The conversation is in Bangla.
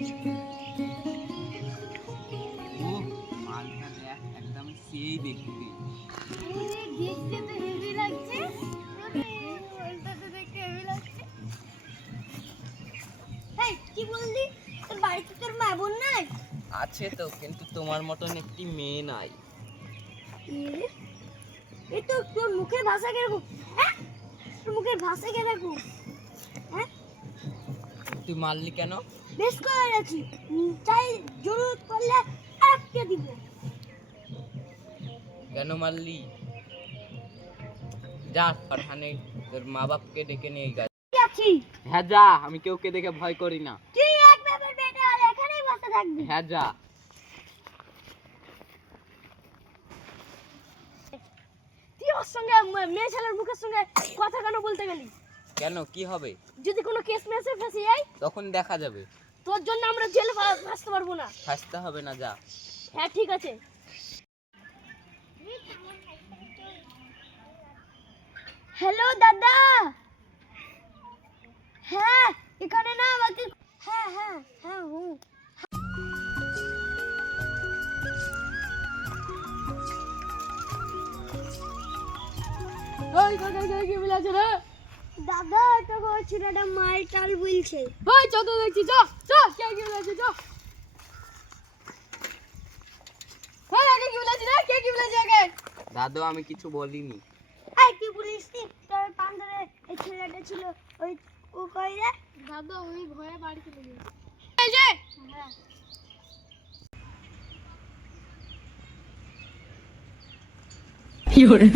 ও মালটা দেখ, একদম সেই দেখতে। দেখতে তো হেভি লাগছে। ওইটা তো দেখতে হেভি লাগছে। এই কি বললি? তোর বাড়িতে তোর মা বোন নাই? আছে তো, কিন্তু তোমার মতন একটি মেয়ে নাই। এই তো তোর মুখের ভাষা কিরকম? হ্যাঁ, তোর মুখের ভাষা কিরকম? হ্যাঁ, তুই মারলি কেন? বেশ করে আছি, চাই জরুরত পড়লে আটকে দিব। কেন মারলি? যা ফারহানে তোর মা বাপকে ডেকে নিয়ে গা। আছি হ্যাঁ যা, আমি কেউকে দেখে ভয় করি না। তুই এক বাবার বেটা আর এখানেই বসে থাকবি। হ্যাঁ যা। তুই ওর সঙ্গে মেয়ে ছেলের মুখের সঙ্গে কথা কেন বলতে গেলি? কেন, কি হবে? যদি কোনো কেস মেসে ফেসে যাই তখন দেখা যাবে। তোর জন্য আমরা জেলে ফাঁসতে পারবো না। ফাঁসতে হবে না, যা। হ্যাঁ ঠিক আছে। হ্যালো দাদা। হ্যাঁ এখানে না আমাকে। হ্যাঁ হ্যাঁ হ্যাঁ হুম। ওই কোথায় কি বলেছে রে? দাদা তো ওই ছেলেটা মাল টাল বলছে। ওই চল তো দেখছি, চ চ, কে কি বলেছে, চ। হ্যাঁ আগে কি বলেছে রে? কে কি বলেছে আগে? দাদু, আমি কিছু বলিনি। এই কি বলিস তুই? তোর পান্ডারে এই ছেলেটা ছিল ওই ও কই রে? দাদা ওই ভয়ে বাড়ি চলে গেছে। এই যে হ্যাঁ কি হরে